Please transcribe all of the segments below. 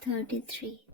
33।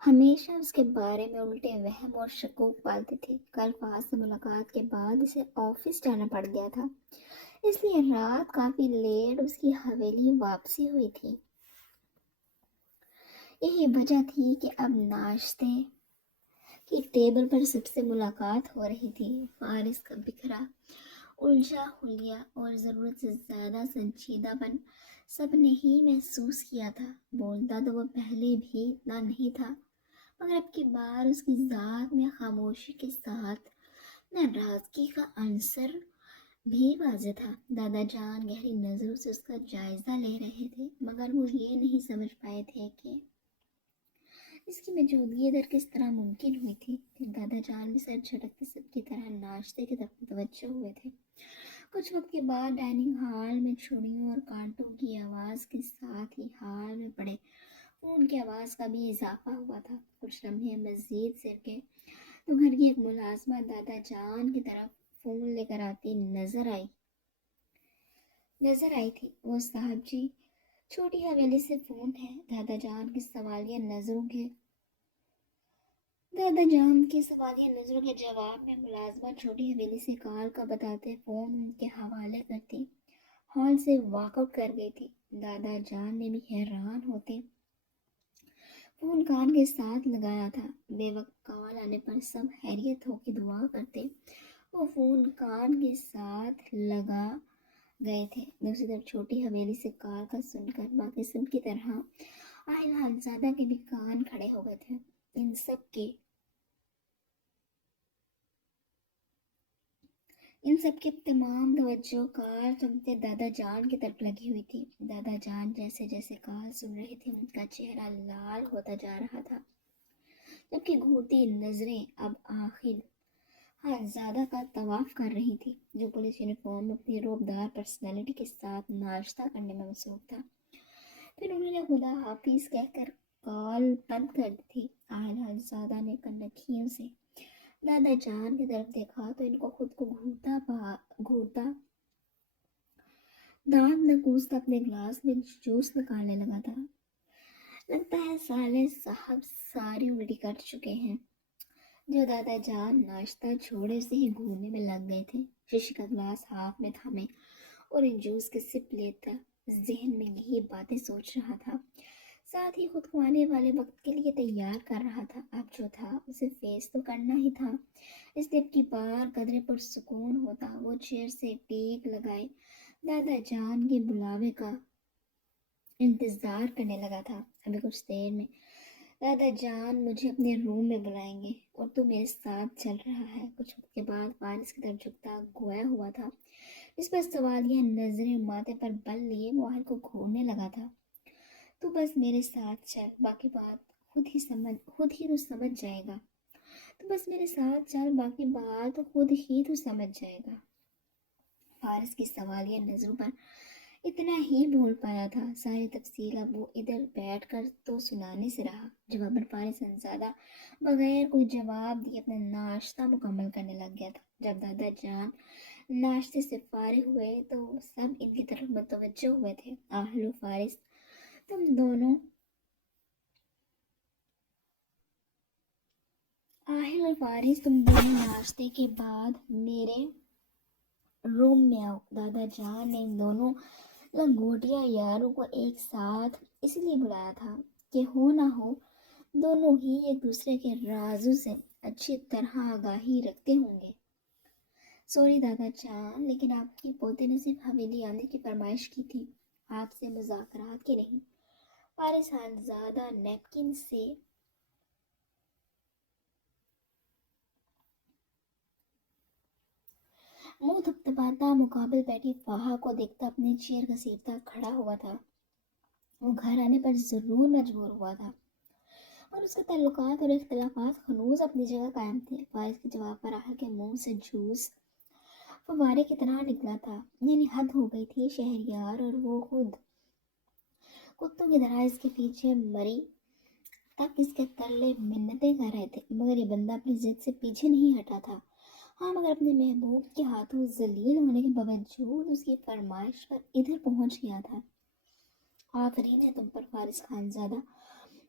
ہمیشہ اس کے بارے میں الٹے وہم اور شکوک پالتے تھے۔ کل فاض سے ملاقات کے بعد اسے آفس جانا پڑ گیا تھا، اس لیے رات کافی لیٹ اس کی حویلی واپسی ہوئی تھی۔ یہی وجہ تھی کہ اب ناشتے کی ٹیبل پر سب سے ملاقات ہو رہی تھی۔ فارس کا بکھرا الجھا حلیہ اور ضرورت سے زیادہ سنجیدہ پن سب نے ہی محسوس کیا تھا۔ بولتا تو وہ پہلے بھی اتنا نہیں تھا، مگر اب کی بار اس کی ذات میں خاموشی کے ساتھ ناراضگی کا عنصر بھی واضح تھا۔ دادا جان گہری نظروں سے اس کا جائزہ لے رہے تھے، مگر وہ یہ نہیں سمجھ پائے تھے کہ اس کی موجودگی ادھر کس طرح ممکن ہوئی تھی۔ دادا جان بھی سر جھٹکتے سب کی طرح ناشتے کی طرف متوجہ ہوئے تھے۔ کچھ وقت کے بعد ڈائننگ ہال میں چھڑیوں اور کانٹوں کی آواز کے ساتھ ہی ہال میں پڑے فون کی آواز کا بھی اضافہ ہوا تھا۔ کچھ لمحے مزید سر کے تو گھر کی ایک ملازمہ دادا جان کی طرف فون لے کر آتی نظر آئی تھی۔ وہ صاحب جی، چھوٹی حویلی سے فون ہے۔ دادا جان کی سوالیہ نظروں کے جواب میں ملازمہ چھوٹی حویلی سے کال کا بتاتے فون ان کے حوالے کرتی ہال سے واک آؤٹ کر گئی تھی۔ دادا جان نے بھی حیران ہوتے فون کان کے ساتھ لگایا تھا۔ بے وقت کال آنے پر سب خیریت ہو کی دعا کرتے وہ فون کان کے ساتھ لگا گئے تھے۔ دوسری طرف چھوٹی حویلی سے کال کا سن کر باقی سب کی طرح آہل خانزادہ کے بھی کان کھڑے ہو گئے تھے۔ ان سب کی تمام توجہ کال سنتے دادا جان کی طرف لگی ہوئی تھی۔ دادا جان جیسے جیسے کال سن رہے تھے ان کا چہرہ لال ہوتا جا رہا تھا، جبکہ گھورتی نظریں اب آخر خانزادہ کا طواف کر رہی تھی، جو پولیس یونیفارم میں اپنی رعبدار پرسنالٹی کے ساتھ ناشتہ کرنے میں مصروف تھا۔ پھر انہوں نے خدا حافظ کہہ کر کال بند کر دی تھی۔ آہل خانزادہ نے کنکھیوں سے دادا جان کی طرف دیکھا تو ان کو خود کو گھورتا دانت نہ کوستا اپنے گلاس میں جوس نکالنے لگا تھا۔ لگتا ہے سالے صاحب ساری الٹی کر چکے ہیں۔ جو دادا جان ناشتہ چھوڑے سے ہی گھورنے میں لگ گئے تھے، شیشے کا گلاس ہاتھ میں تھامے اور ان جوس کے سپ لیتا ذہن میں یہی باتیں سوچ رہا تھا، ساتھ ہی خود کو آنے والے وقت کے لیے تیار کر رہا تھا۔ اب جو تھا اسے فیس تو کرنا ہی تھا، اس لیے اب کی بار قدرے پرسکون ہوتا وہ چیئر سے ٹیک لگائے دادا جان کے بلاوے کا انتظار کرنے لگا تھا۔ ابھی کچھ دیر میں دادا جان مجھے اپنے روم میں بلائیں گے اور تو میرے ساتھ چل رہا ہے۔ کچھ وقت کے بعد فارس کی طرف جھکتا گویا ہوا تھا، اس پر سوالیہ نظریں ماتھے پر بل لیے موہر کو گھورنے لگا تھا۔ تو بس میرے ساتھ چل، باقی بات خود ہی تو سمجھ جائے گا۔ تو بس میرے ساتھ چل، باقی بات خود ہی تو سمجھ جائے گا۔ فارس کی سوالیہ نظروں پر اتنا ہی بول پایا تھا، ساری تفصیل اب وہ ادھر بیٹھ کر تو سنانے سے رہا۔ جواباً فارس انزادہ بغیر کوئی جواب دیے اپنا ناشتہ مکمل کرنے لگ گیا تھا۔ جب دادا جان ناشتے سے فارغ ہوئے تو سب ان کی طرف متوجہ ہوئے تھے۔ آہل و فارس تم دونوں ناشتے کے بعد میرے روم میں آؤ۔ دادا جان نے ان دونوں لنگوٹیا یاروں کو ایک ساتھ اس لیے بلایا تھا کہ ہو نہ ہو دونوں ہی ایک دوسرے کے رازوں سے اچھی طرح آگاہی رکھتے ہوں گے۔ سوری دادا جان، لیکن آپ کی پوتے نے صرف حویلی آنے کی فرمائش کی تھی، آپ سے مذاکرات کی نہیں۔ فارس خانزادہ نیپکن سے منہ تھپتھپاتا مقابل بیٹھی فاحہ کو دیکھتا اپنی چیئر گھسیٹتا کھڑا ہوا تھا۔ وہ گھر آنے پر ضرور مجبور ہوا تھا، اور اس کے تعلقات اور اختلافات ہنوز اپنی جگہ قائم تھے۔ فارس کے جواب پر آہل کے منہ سے جوس فوارے کی طرح نکلا تھا، یعنی حد ہو گئی تھی۔ شہریار اور وہ خود کتوں کی طرح اس کے پیچھے مری تک اس کے ترلے منتیں کر رہے تھے، مگر یہ بندہ اپنی ضد سے پیچھے نہیں ہٹا تھا۔ ہاں، مگر اپنے محبوب کے ہاتھوں ذلیل ہونے کے باوجود اس کی فرمائش پر ادھر پہنچ گیا تھا۔ آفرین ہے تم پر فارس خانزادہ،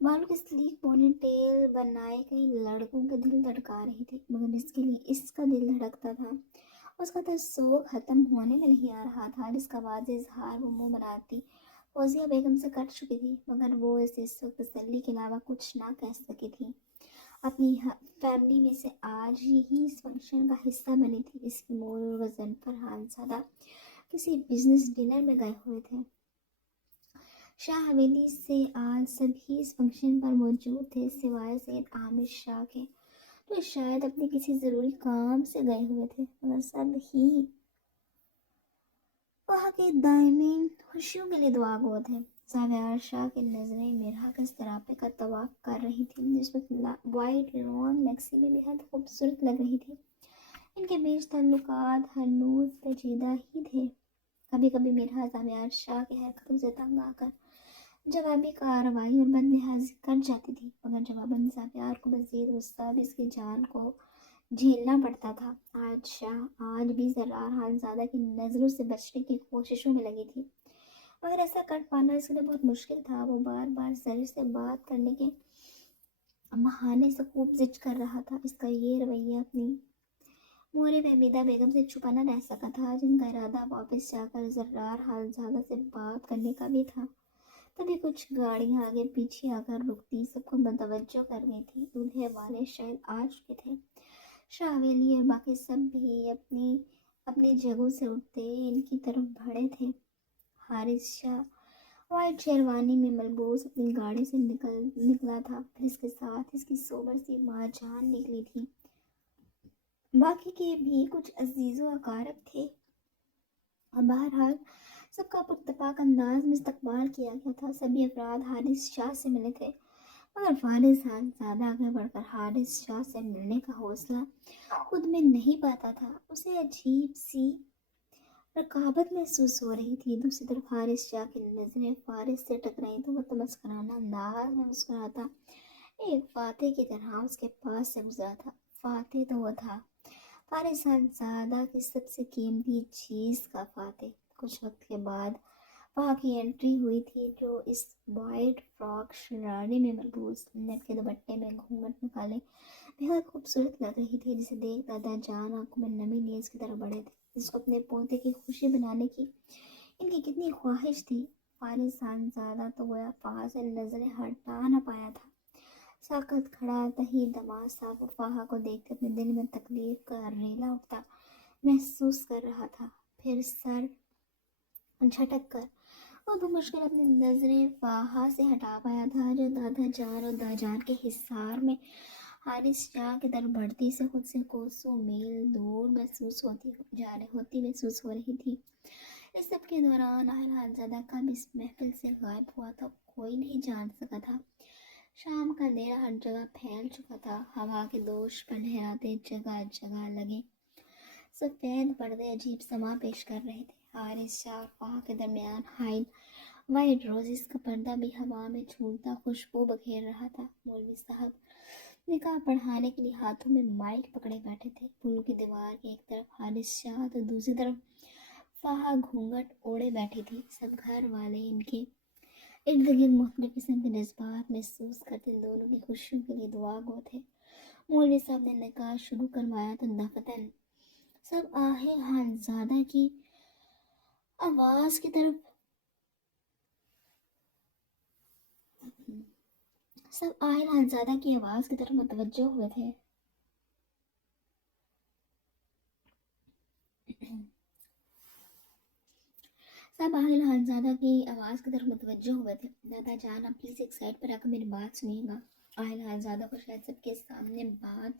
بالوں کی سلیک پونی ٹیل بنائے کئی لڑکوں کے دل دھڑکا رہی تھی، مگر اس کے لیے اس کا دل دھڑکتا تھا۔ اس کا تصور ختم ہونے میں نہیں آ رہا تھا، جس کا واضح اظہار وہ منہ بناتی فوزیہ بیگم سے کر چکی تھی، مگر وہ اس وقت تسلی کے علاوہ کچھ نہ کہہ سکی تھی۔ اپنی فیملی میں سے آج ہی اس فنکشن کا حصہ بنی تھی۔ اس کی مور اور غزن فرحان زادہ کسی بزنس ڈنر میں گئے ہوئے تھے۔ شاہ حویلی سے آج سبھی اس فنکشن پر موجود تھے سوائے سید عامر شاہ کے، جو شاید اپنے کسی ضروری کام سے گئے ہوئے تھے، مگر سب ہی وہاں کے دائمی خوشیوں کے لیے دعا گو تھے۔ ساویار شاہ کی نظریں میرا کے سراپے کا طواف کر رہی تھیں، جس میں وائٹ لان میکسی بھی بےحد خوبصورت لگ رہی تھی۔ ان کے بیچ تعلقات ہنوز پیچیدہ ہی تھے۔ کبھی کبھی میرا ساویار شاہ کی حرکتوں سے تنگ آ کر جوابی کارروائی اور بد لحاظی کر جاتی تھی، مگر جواباً ساویار کو مزید غصہ بھی اس کی جان کو جھیلنا پڑتا تھا۔ آج بھی زرار خانزادہ کی نظروں سے بچنے کی کوششوں میں لگی تھی، مگر ایسا کر پانا اس کے لیے بہت مشکل تھا۔ وہ بار بار زر سے بات کرنے کے بہانے سے خوب زج کر رہا تھا۔ اس کا یہ رویہ اپنی مورِ فہمیدہ بیگم سے چھپا نہ رہ سکا تھا، جن کا ارادہ واپس جا کر زرار خانزادہ سے بات کرنے کا بھی تھا۔ تبھی کچھ گاڑیاں آگے پیچھے آ کر رکتی، سب کو متوجہ کر گئی تھی۔ دولہے والے شاید آ چکے تھے۔ شاہ حویلی اور باقی سب بھی اپنی اپنی جگہوں سے اٹھتے ان کی طرف بڑھے تھے۔ حارث شاہ وائٹ شیروانی میں ملبوس اپنی گاڑی سے نکلا تھا، پھر اس کے ساتھ اس کی سوبر سی ماں جان نکلی تھی۔ باقی کے بھی کچھ عزیز و اقارب تھے۔ بہرحال سب کا پراتفاق انداز میں استقبال کیا گیا تھا۔ سبھی افراد حارث شاہ سے ملے تھے، مگر فارس خانزادہ آگے بڑھ کر حارث شاہ سے ملنے کا حوصلہ خود میں نہیں پاتا تھا۔ اسے عجیب سی رقابت محسوس ہو رہی تھی۔ دوسری طرف حارث شاہ کی نظریں فارس سے ٹکرائیں تو وہ تمسخرانہ انداز میں مسکراتا ایک فاتح کی طرح اس کے پاس سے گزرا تھا۔ فاتح تو وہ تھا، فارس خانزادہ کی سب سے قیمتی چیز کا فاتح۔ کچھ وقت کے بعد وہاں کی انٹری ہوئی تھی، جو اس وائٹ فراک شرارے میں ملبوس، نیٹ کے دوپٹے میں گھونگھٹ نکالے بہت خوبصورت لگ رہی تھی، جسے دیکھ دادا جان آنکھوں میں نمی لیے اس کی طرف بڑھے تھے۔ جس کو اپنے پوتے کی خوشی بنانے کی ان کی کتنی خواہش تھی۔ فارس خانزادہ تو گویا فہا سے نظریں ہٹا نہ پایا تھا۔ ساکت کھڑا تہی دماغ صاف و فہا کو دیکھ کے اپنے دل میں تکلیف کا ریلا اٹھتا محسوس کر رہا تھا۔ پھر سر جھٹک کر وہ بمشکل اپنی نظریں فہا سے ہٹا پایا تھا، جو دادا جان اور داجان کے حصار میں حارث شاہ کی طرف بڑھتی سے خود سے کوسوں میل دور محسوس محسوس ہو رہی تھی۔ اس سب کے دوران آہل خانزادہ کب اس محفل سے غائب ہوا تھا کوئی نہیں جان سکا تھا۔ شام کا اندھیرا ہر جگہ پھیل چکا تھا، ہوا کے دوش پر لہراتے جگہ جگہ لگے سفید پردے عجیب سما پیش کر رہے تھے۔ حارث شاہ اور فہا کے درمیان ہائل وائٹ روزز کا پردہ بھی ہوا میں جھولتا خوشبو بکھیر رہا تھا۔ مولوی صاحب نکاح پڑھانے کے لیے ہاتھوں میں مائک پکڑے بیٹھے تھے۔ پھولوں کی دیوار کی ایک طرف حارث شاہ تو دوسری طرف فہا گھونگھٹ اوڑے بیٹھی تھی۔ سب گھر والے ان کے ارد گرد مختلف قسم کے جذبات محسوس کرتے دونوں کی خوشیوں کے لیے دعا گو تھے۔ مولوی صاحب نے نکاح شروع کروایا تو دفتن سب آہل خانزادہ کی آواز کی طرف متوجہ ہوئے تھے۔ دادا جان آپ پلیز ایک سائڈ پر آ کر میری بات سنیے گا۔ آہل خانزادہ کو شاید سب کے سامنے بات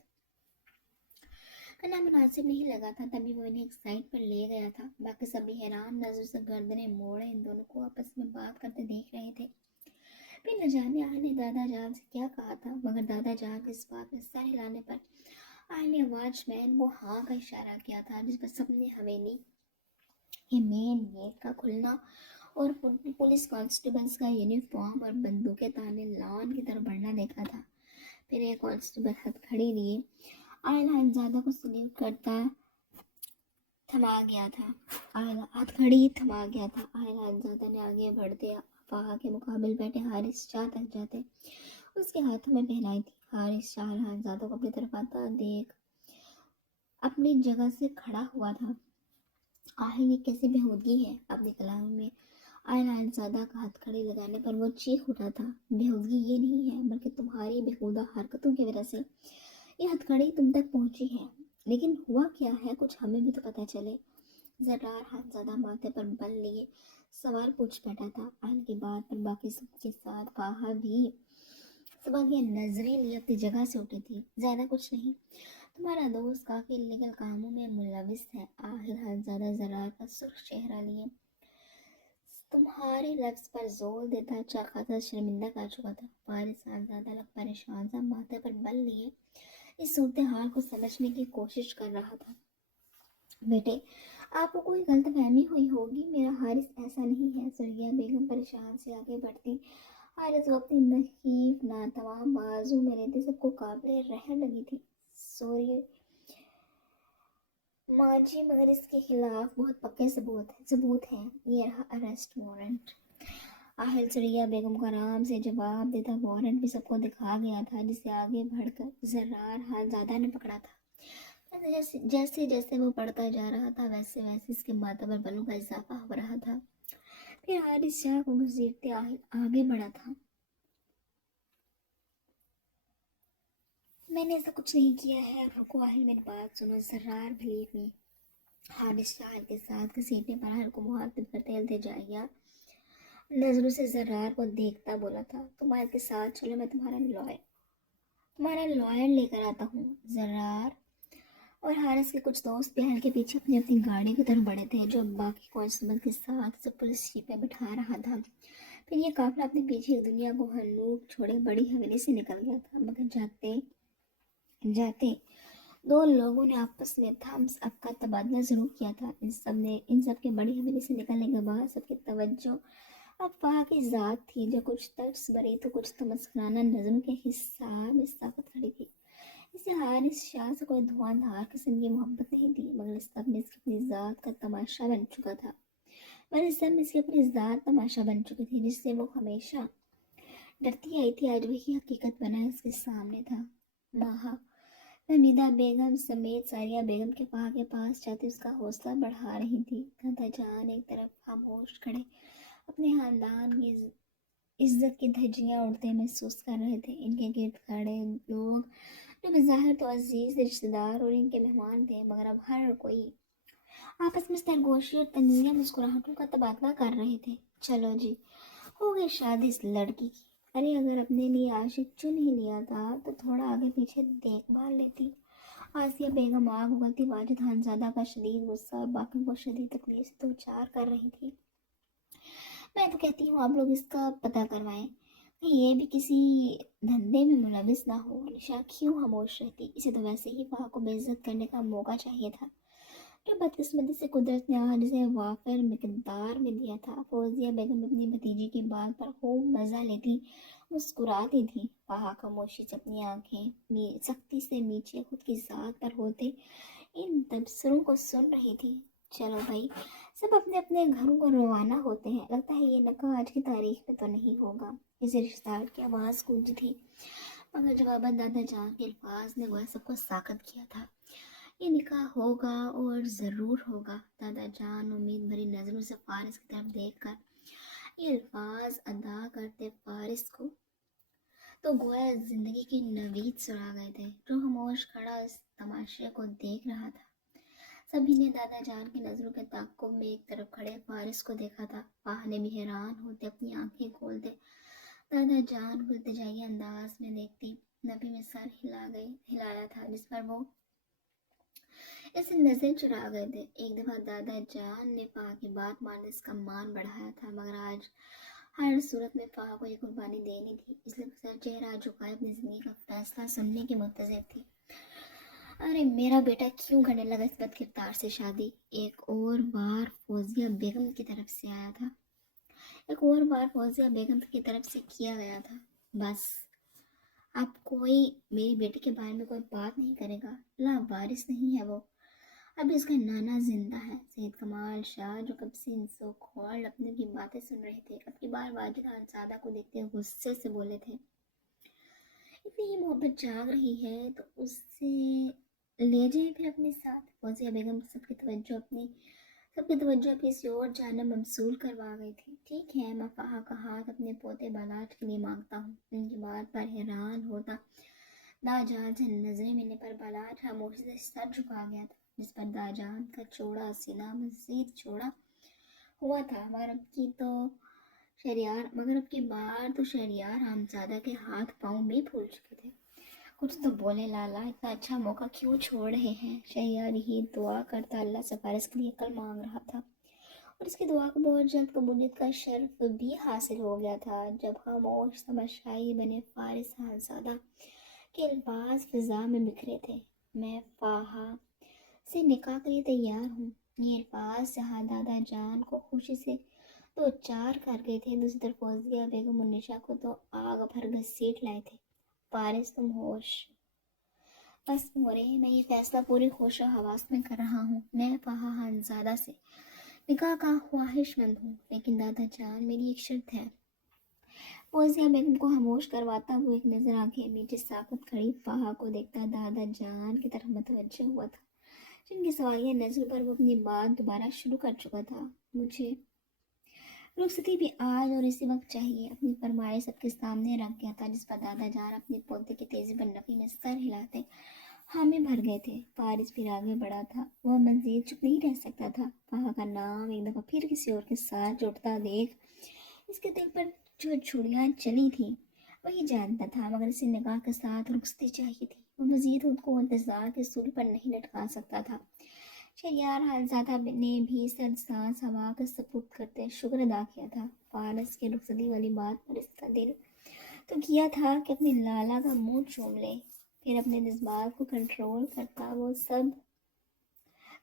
کرنا مناسب نہیں لگا تھا، تبھی وہ انہیں ایک سائڈ پر لے گیا تھا۔ باقی سبھی حیران نظر سے گردنیں موڑے ان دونوں کو آپس میں بات کرتے دیکھ رہے تھے۔ پھر نہ جانے آہل نے دادا جان سے کیا کہا تھا، مگر دادا جان کے اس بات میں سر ہلانے پر آہل نے واچ مین کو ہاں کا اشارہ کیا تھا، جس پر سب نے حویلی کے مین گیٹ کا کھلنا اور پولیس کانسٹیبلز کا یونیفارم اور بندوقیں تانے لان کی طرف بڑھنا دیکھا تھا۔ پھر ایک کانسٹیبل ہتھ کھڑی لیے آہل خانزادہ کو سلیوٹ کرتا تھما گیا تھا۔ آہل خانزادہ نے آگے بڑھتے فہا کے مقابل بیٹھے حارث شاہ تک جاتے، اس کے ہاتھوں میں پہنائی تھی۔ حارث شاہ خانزادہ کو اپنی طرف آتا دیکھ اپنی جگہ سے کھڑا ہوا تھا۔ آخر یہ کیسی بےہودگی ہے؟ اپنے کلام میں آئین زادہ کا ہتھ کڑی لگانے پر وہ چیخ اٹھا تھا۔ بےہودگی یہ نہیں ہے، بلکہ تمہاری بےہودہ حرکتوں کی وجہ سے یہ ہتھ کڑی تم تک پہنچی ہے۔ لیکن ہوا کیا ہے، کچھ ہمیں بھی تو پتہ چلے۔ زرار خانزادہ ماتھے پر بل لیے سوال پوچھ بیٹھا تھا۔ اہل کی بات پر باقی سب کے ساتھ فہا بھی صبح کی نظریں لیے اپنی جگہ سے اٹھی تھی۔ زیادہ کچھ نہیں، تمہارا دوست کافی لیگل کاموں میں ملوث ہے۔ آخر خانزادہ زرار کا سرخ چہرہ لیے تمہارے لفظ پر زور دیتا خاصا شرمندہ کر چکا تھا۔ فارس خانزادہ لگ پریشان سا ماتھے پر بل لیے اس صورتحال کو سمجھنے کی کوشش کر رہا تھا۔ بیٹے، آپ کو کوئی غلط فہمی ہوئی ہوگی، میرا حارث ایسا نہیں ہے۔ سرگیا بیگم پریشان سے آگے بڑھتی حارث کو اپنی نحیف ناتواں بازو میں لیتے سب کو قابل رحم لگی تھی۔ سوری ماں جی، مگر اس کے خلاف بہت پکے ثبوت ہیں۔ یہ رہا اریسٹ وارنٹ۔ آہل سریا بیگم کو آرام سے جواب دیتا وارنٹ بھی سب کو دکھا گیا تھا، جسے آگے بڑھ کر زرار خانزادہ نے پکڑا تھا۔ جیسے جیسے وہ پڑھتا جا رہا تھا ویسے ویسے اس کے ماتھے پر بلوں کا اضافہ ہو رہا تھا۔ پھر حارث شاہ کو گھسیٹتے آہل آگے بڑھا تھا۔ میں نے ایسا کچھ نہیں کیا ہے، رکو آہل میری بات سنو، زرار بلیو می۔ حارث شاہ کے ساتھ گھسیٹنے پر آہل کو مخاطب کرتے التجائیہ نظروں سے زرار کو دیکھتا بولا تھا، تم آہل کے ساتھ چلو، میں تمہارا لائر لے کر آتا ہوں۔ زرار اور حارث کے کچھ دوست بھی اہل کے پیچھے اپنی اپنی گاڑی کی طرف بڑھے تھے، جو باقی کانسٹیبل کے ساتھ اسے پولیس جیپ میں بٹھا رہا تھا۔ پھر یہ قافلہ اپنے پیچھے ایک دنیا کو ہنوک چھوڑے بڑی حویلی سے نکل گیا تھا، مگر جاتے جاتے دو لوگوں نے آپس میں تھمس اپ کا تبادلہ ضرور کیا تھا۔ ان سب کے بڑی حویلی سے نکلنے کے بعد سب کی توجہ اب فہا کی ذات تھی، جو کچھ ترس بری تو کچھ تمسخرانہ نظروں کے حساب میں ثابت کھڑی تھی۔ اسے حارث شاہ سے کوئی دھواں دھار قسم کی محبت نہیں تھی، مگر اس سب میں اس کی اپنی ذات کا تماشا بن چکا تھا، جس سے وہ ہمیشہ ڈرتی آئی تھی، آج وہی حقیقت بنا اس کے سامنے تھا۔ ماہا حمیدہ بیگم سمیت ساریہ بیگم کے فہا کے پاس جاتے اس کا حوصلہ بڑھا رہی تھی۔ دادا جان ایک طرف خاموش کھڑے اپنے خاندان کی عزت کی دھجیاں اڑتے محسوس کر رہے تھے۔ ان کے گرد کھڑے لوگ جو بظاہر تو عزیز رشتہ دار اور ان کے مہمان تھے، مگر اب ہر کوئی آپس میں سرگوشی اور تنزیہ مسکراہٹوں کا تبادلہ کر رہے تھے۔ چلو جی، ہو گئی شادی اس لڑکی کی۔ ارے اگر اپنے لیے عاشق چن ہی لیا تھا تو تھوڑا آگے پیچھے دیکھ بھال لیتی۔ آسیہ بیگم آگ اگلتی واجد خانزادہ کا شدید غصہ اور باقیوں کو شدید تکلیف سے دوچار کر رہی تھی۔ میں تو کہتی ہوں آپ لوگ اس کا پتہ کروائیں، کہیں یہ بھی کسی دھندے میں ملوث نہ ہو۔ نشا کیوں خاموش رہتی؟ اسے تو ویسے ہی فہا کو بے عزت کرنے کا موقع چاہیے تھا، جو بدقسمتی سے قدرت نے آج اسے وافر مقدار میں دیا تھا۔ فوزیہ بیگم اپنی بھتیجی کی بات پر خوب مزہ لیتی مسکراتی تھی۔ فہا خاموشی سے اپنی آنکھیں سختی سے نیچے خود کی ذات پر ہوتے ان تبصروں کو سن رہی تھی۔ چلو بھائی، سب اپنے اپنے گھروں کو روانہ ہوتے ہیں، لگتا ہے یہ نکاح آج کی تاریخ میں تو نہیں ہوگا۔ کسی رشتہ دار کی آواز گونجی تھی، مگر جواباً دادا جان کے الفاظ نے گویا سب کو ساکت کیا تھا۔ یہ نکاح ہوگا اور ضرور ہوگا۔ دادا جان امید بھری نظروں سے فارس کی طرف دیکھ کر یہ الفاظ ادا کرتے فارس کو تو گویا زندگی کی نوید سنا گئے تھے، جو خاموش کھڑا اس تماشے کو دیکھ رہا تھا۔ سبھی نے دادا جان کی نظروں کے تعاقب میں ایک طرف کھڑے فارس کو دیکھا تھا۔ فہا نے بھی حیران ہوتے اپنی آنکھیں کھولتے دادا جان کو التجائی انداز میں دیکھتی۔ نبی میں سر ہلایا تھا، جس پر وہ اسے نظر چرا گئے تھے۔ ایک دفعہ دادا جان نے فہا کی بات ماننے اس کا مان بڑھایا تھا، مگر آج ہر صورت میں فہا کو یہ قربانی دینی تھی، اس لیے سر چہرہ جھکائے اپنی زندگی کا فیصلہ سننے کی منتظر تھی۔ ارے میرا بیٹا کیوں کرنے لگا اس بد کردار سے شادی؟ ایک اور بار فوزیہ بیگم کی طرف سے کیا گیا تھا۔ بس اب کوئی میری بیٹی کے بارے میں کوئی بات نہیں کرے گا۔ لا وارث نہیں ہے وہ، ابھی اس کا نانا زندہ ہے، سید کمال شاہ، جو کب سے ان سو کھول اپنے کی باتیں سن رہے تھے، اب کی بار واجد خانزادہ کو دیکھتے غصے سے بولے تھے، اتنی ہی محبت جاگ رہی ہے تو اس سے لے جائیں پھر اپنے ساتھ۔ فوزیہ بیگم سب کی توجہ کسی اور جانب مبذول کروا گئی تھی۔ ٹھیک ہے، میں فہا کا ہاتھ اپنے پوتے بالاٹ کے لیے مانگتا ہوں۔ ان کی بات پر حیران ہوتا داجان سے نظریں ملنے پر بالاٹ خاموشی سے سر جھکا گیا تھا، جس پر داجان کا چوڑا سینہ مزید چوڑا ہوا تھا۔ مگر اب کی بار تو شہریار حامزادہ کے ہاتھ پاؤں بھی پھول چکے تھے۔ کچھ تو بولے لالا، اتنا اچھا موقع کیوں چھوڑ رہے ہیں؟ شہریار ہی دعا کرتا اللہ سے فارس کے لیے عقل مانگ رہا تھا، اور اس کی دعا کو بہت جلد قبولیت کا شرف بھی حاصل ہو گیا تھا۔ جب خاموش تماشائی بنے فارس حامزادہ کے الفاظ فضا میں بکھرے تھے، میں فاہا سے نکاح کے لیے تیار ہوں، یہ الفاظ شہزادہ جان کو خوشی سے دو چار کر گئے تھے۔ دوسری طرف فوزیہ بیگم النشا کو تو آگ بھر گھسیٹ لائے تھے۔ فارس تم ہوش بس مورے، میں یہ فیصلہ پوری ہوش و حواس میں کر رہا ہوں، میں فہا حامزادہ سے نکاح کا خواہش مند ہوں، لیکن دادا جان میری ایک شرط ہے۔ فوزیہ بیگم کو خاموش کرواتا ہوا ایک نظر آنکھیں میچے ساکت کھڑی فہا کو دیکھتا دادا جان کی طرف متوجہ ہوا تھا، جن کی سوالیہ نظر پر وہ اپنی بات دوبارہ شروع کر چکا تھا۔ مجھے رخصتی بھی آج اور اسی وقت چاہیے، اپنی فرمائش سب کے سامنے رکھ گیا تھا، جس پر دادا جان اپنے پوتے کی تیزی پر نفی میں سر ہلاتے حامی بھر گئے تھے۔ فارس پھر آگے بڑھا تھا، وہ مزید چپ نہیں رہ سکتا تھا۔ فہا کا نام ایک دفعہ پھر کسی اور کے ساتھ جڑتا دیکھ اس کے دل پر جو چھڑیاں چلی تھیں وہی جانتا تھا، مگر اسے نکاح کے ساتھ رخصتی چاہیے تھی، وہ مزید خود کو انتظار کے سول پر نہیں لٹکا سکتا تھا۔ شہریار حامزادہ نے بھی سرد سانس ہوا کا سپرد کرتے شکر ادا کیا تھا۔ فارس کی رخصتی والی بات پر اس کا دل تو کیا تھا کہ اپنے لالا کا منہ چوم لے، پھر اپنے جذبات کو کنٹرول کرتا وہ سب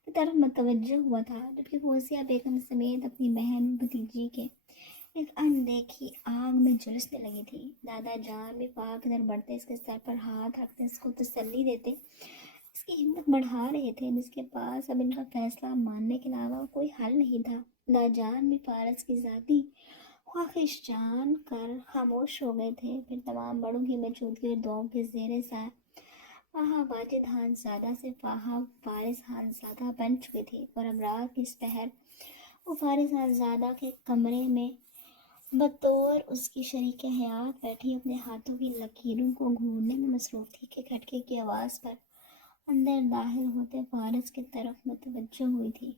کی طرف متوجہ ہوا تھا، جبکہ فوزیہ بیگم سمیت اپنی بہن بھتیجی کے ایک اندیکھی آگ میں جھلسنے لگی تھی۔ دادا جان بھی فہا کی طرف بڑھتے اس کے سر پر ہاتھ رکھتے اس کو تسلی دیتے اس کی ہمت بڑھا رہے تھے، جس کے پاس اب ان کا فیصلہ ماننے کے علاوہ کوئی حل نہیں تھا۔ دادا جان بھی فارس کی ذاتی خواہش جان کر خاموش ہو گئے تھے۔ پھر تمام بڑوں کی موجودگی اور دعاؤں کے زیر سایہ فہا واجد حامزادہ سے فہا فارس حامزادہ بن چکی تھی، اور اب رات کے اس پہر وہ فارس حامزادہ کے کمرے میں بطور اس کی شریک حیات بیٹھی اپنے ہاتھوں کی لکیروں کو گھورنے میں مصروف تھی کہ کھٹکے کی آواز پر اندر داخل ہوتے فارس کی طرف متوجہ ہوئی تھی۔